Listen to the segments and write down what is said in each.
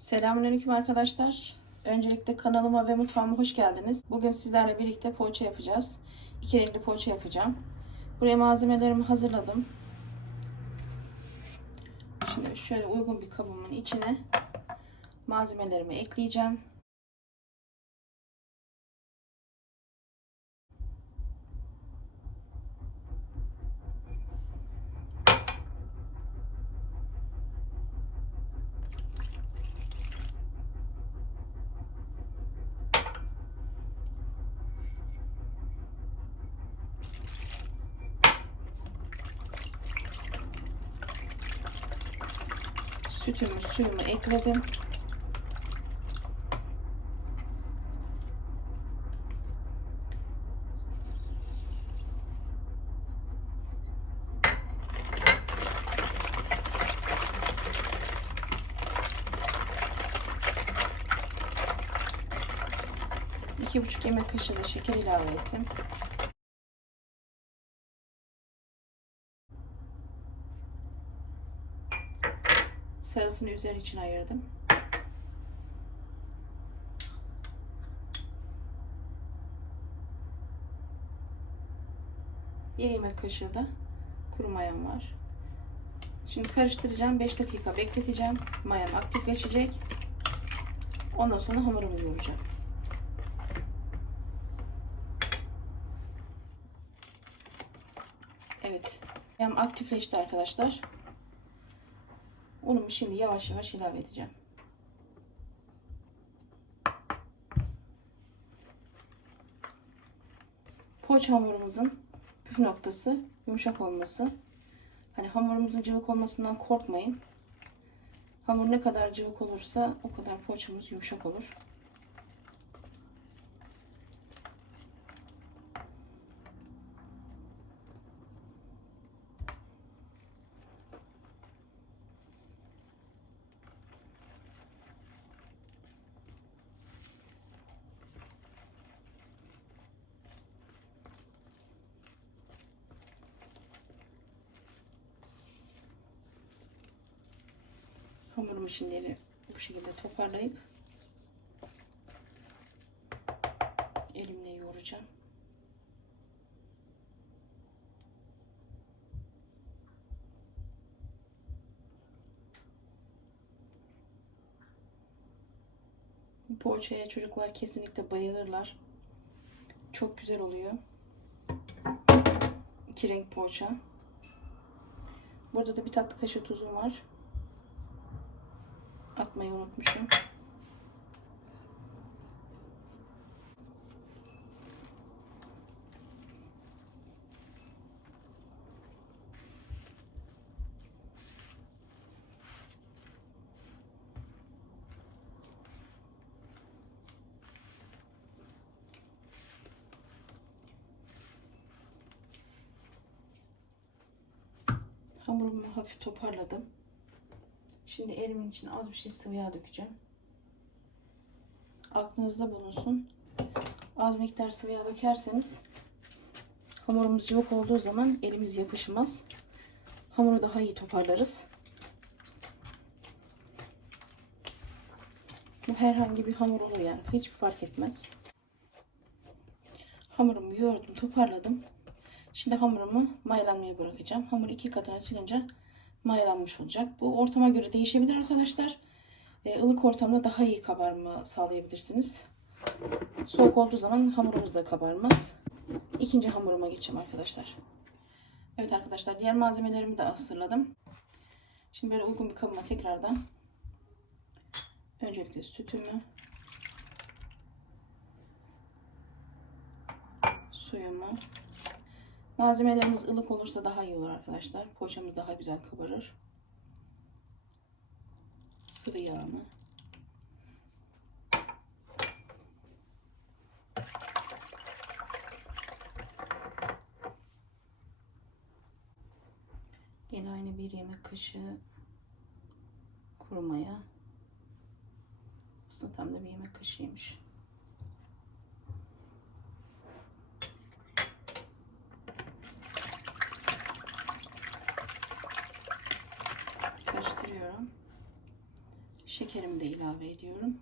Selamünaleyküm arkadaşlar. Öncelikle kanalıma ve mutfağıma hoş geldiniz. Bugün sizlerle birlikte poğaça yapacağız. İki renkli poğaça yapacağım. Buraya malzemelerimi hazırladım. Şimdi şöyle uygun bir kabımın içine malzemelerimi ekleyeceğim. Sütümü, suyumu ekledim. İki buçuk yemek kaşığı da şeker ilave ettim. Sarısını üzeri için ayırdım. Bir yemek kaşığı da kuru mayam var. Şimdi karıştıracağım. 5 dakika bekleteceğim. Mayam aktifleşecek. Ondan sonra hamurumu yoğuracağım. Evet. Mayam aktifleşti arkadaşlar. Unumu şimdi yavaş yavaş ilave edeceğim. Poğaça hamurumuzun püf noktası yumuşak olması. Hani hamurumuzun cıvık olmasından korkmayın. Hamur ne kadar cıvık olursa o kadar poğaçamız yumuşak olur. Hamurumu şimdi bu şekilde toparlayıp elimle yoğuracağım. Poğaçaya çocuklar kesinlikle bayılırlar. Çok güzel oluyor. İki renk poğaça. Burada da bir tatlı kaşığı tuzum var atmayı unutmuşum. Hamurumu hafif toparladım. Şimdi elimin içine az bir şey sıvı yağ dökeceğim. Aklınızda bulunsun. Az miktar sıvı yağ dökerseniz hamurumuz cıvık olduğu zaman elimiz yapışmaz. Hamuru daha iyi toparlarız. Bu herhangi bir hamur olur yani. Hiç fark etmez. Hamurumu yoğurdum, toparladım. Şimdi hamurumu mayalanmaya bırakacağım. Hamur iki katına çıkınca mayalanmış olacak. Bu ortama göre değişebilir arkadaşlar. E, ılık ortamda daha iyi kabarma sağlayabilirsiniz. Soğuk olduğu zaman hamurumuz da kabarmaz. İkinci hamuruma geçeceğim arkadaşlar. Evet arkadaşlar diğer malzemelerimi de hazırladım. Şimdi böyle uygun bir kabıma tekrardan öncelikle sütümü suyumu Malzemelerimiz ılık olursa daha iyi olur arkadaşlar. Poğaçamız daha güzel kabarır. Sıvı yağını. Yine aynı bir yemek kaşığı kuru maya. Aslında tam da bir yemek kaşığıymış. Şekerimi de ilave ediyorum.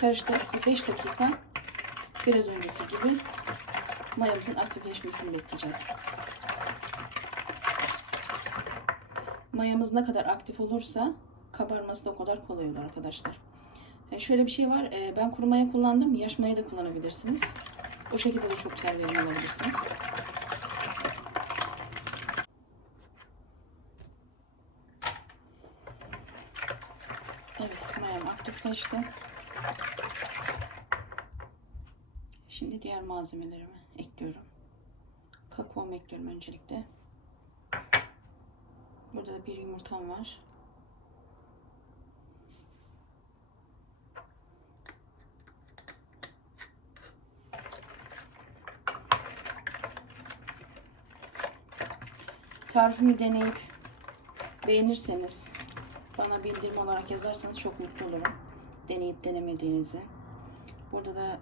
Karıştırıp 5 dakika biraz önceki gibi mayamızın aktifleşmesini bekleyeceğiz. Mayamız ne kadar aktif olursa kabarması da o kadar kolay olur arkadaşlar. E, şöyle bir şey var. e, ben kuru maya kullandım. Yaş maya da kullanabilirsiniz. O şekilde de çok güzel verim alabilirsiniz. Evet, aktifleşti. Şimdi diğer malzemelerimi ekliyorum. Kakaomu ekliyorum öncelikle. Burada da bir yumurtam var. Tarifimi deneyip beğenirseniz bana bildirim olarak yazarsanız çok mutlu olurum. Deneyip denemediğinizi. Burada da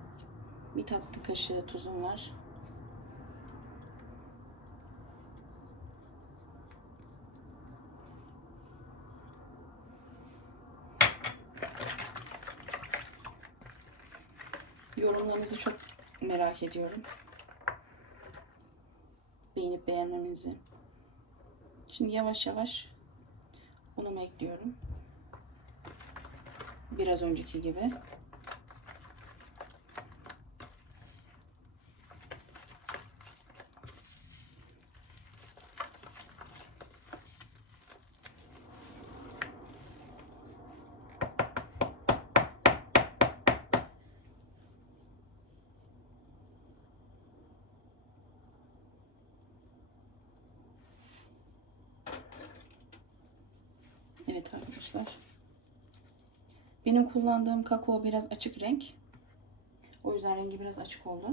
bir tatlı kaşığı tuzum var. Yorumlarınızı çok merak ediyorum. Beğenip beğenmenizi. Şimdi yavaş yavaş unumu ekliyorum. Biraz önceki gibi. Evet arkadaşlar. Benim kullandığım kakao biraz açık renk. O yüzden rengi biraz açık oldu.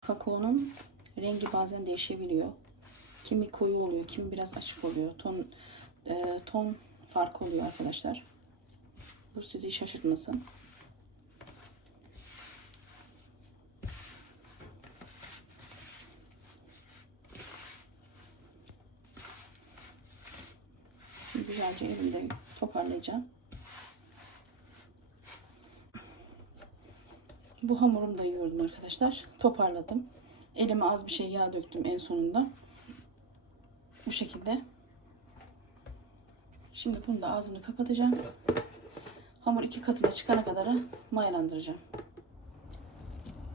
Kakaonun rengi bazen değişebiliyor. Kimi koyu oluyor, kimi biraz açık oluyor. Ton e, ton farkı oluyor arkadaşlar. Bu sizi şaşırtmasın. Güzelce elimde toparlayacağım. Bu hamurumu da yoğurdum arkadaşlar. Toparladım. Elime az bir şey yağ döktüm en sonunda. Bu şekilde. Şimdi bunu da ağzını kapatacağım. Hamur iki katına çıkana kadar mayalandıracağım.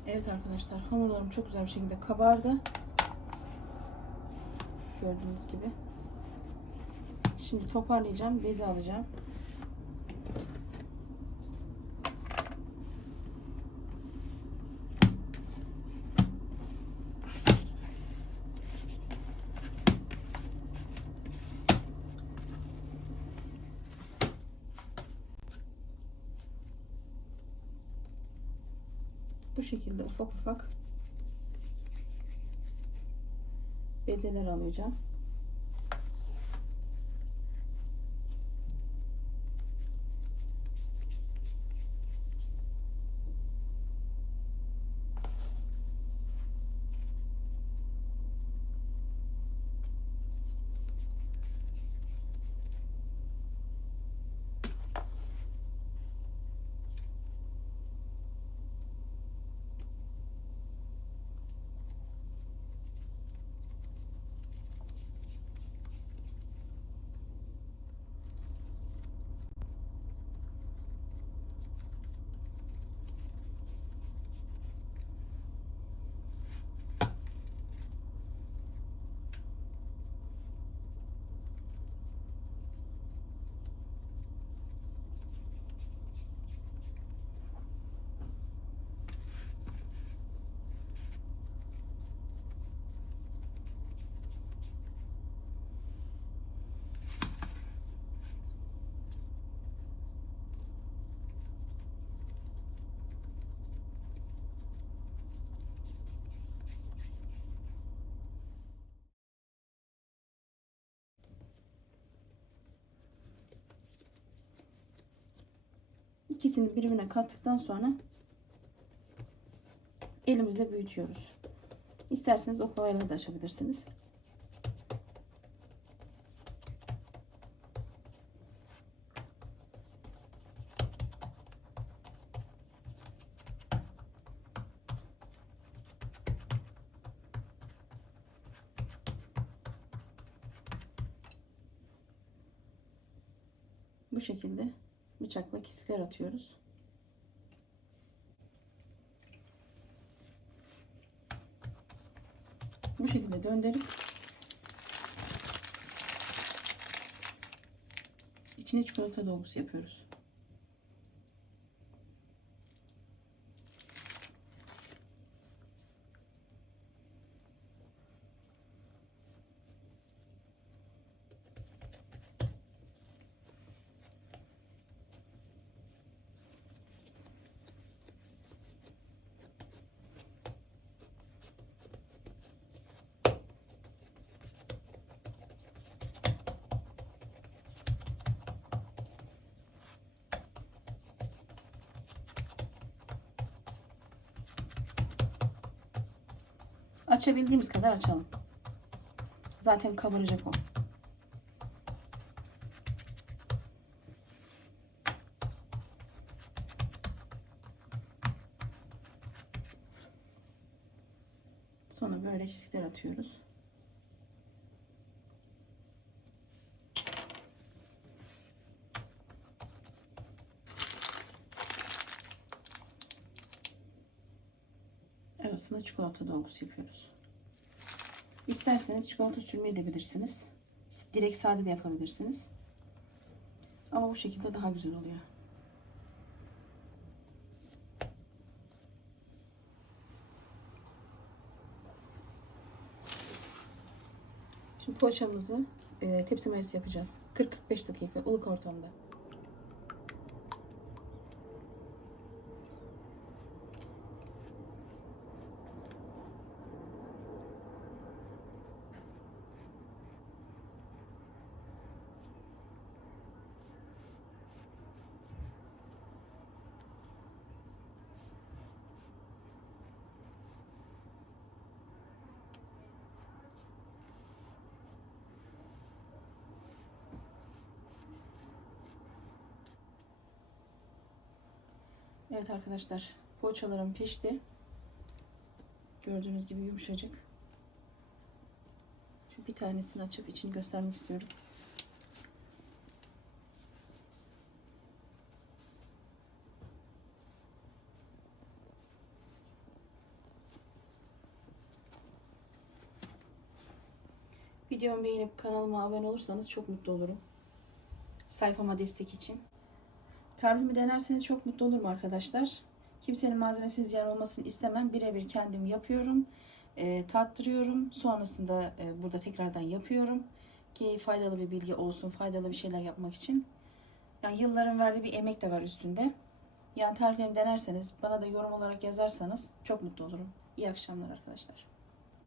Evet arkadaşlar hamurlarım çok güzel bir şekilde kabardı. Gördüğünüz gibi. Şimdi toparlayacağım. Bezi alacağım. Bu şekilde ufak ufak bezeler alacağım. İkisini birbirine kattıktan sonra elimizle büyütüyoruz. İsterseniz oklavayla da açabilirsiniz. Bu şekilde bıçakla kesikler atıyoruz. Bu şekilde döndürüp içine çikolata dolgusu yapıyoruz. Açabildiğimiz kadar açalım. Zaten kabaracak o. Sonra böyle çizgiler atıyoruz. Çikolata dolgusu yapıyoruz. İsterseniz çikolata sürme edebilirsiniz. Direkt sade de yapabilirsiniz. Ama bu şekilde daha güzel oluyor. Şimdi poğaçamızı e, tepsi mayası yapacağız. 40-45 dakika ılık ortamda. Evet arkadaşlar poğaçalarım pişti. Gördüğünüz gibi yumuşacık. Şu bir tanesini açıp içini göstermek istiyorum. Videomu beğenip kanalıma abone olursanız çok mutlu olurum. Sayfama destek için. Tarifimi denerseniz çok mutlu olurum arkadaşlar. Kimsenin malzemesiz ziyan olmasını istemem. Birebir kendim yapıyorum. E, tattırıyorum. Sonrasında e, burada tekrardan yapıyorum. Ki faydalı bir bilgi olsun. Faydalı bir şeyler yapmak için. Yani yılların verdiği bir emek de var üstünde. Yani tariflerimi denerseniz bana da yorum olarak yazarsanız çok mutlu olurum. İyi akşamlar arkadaşlar.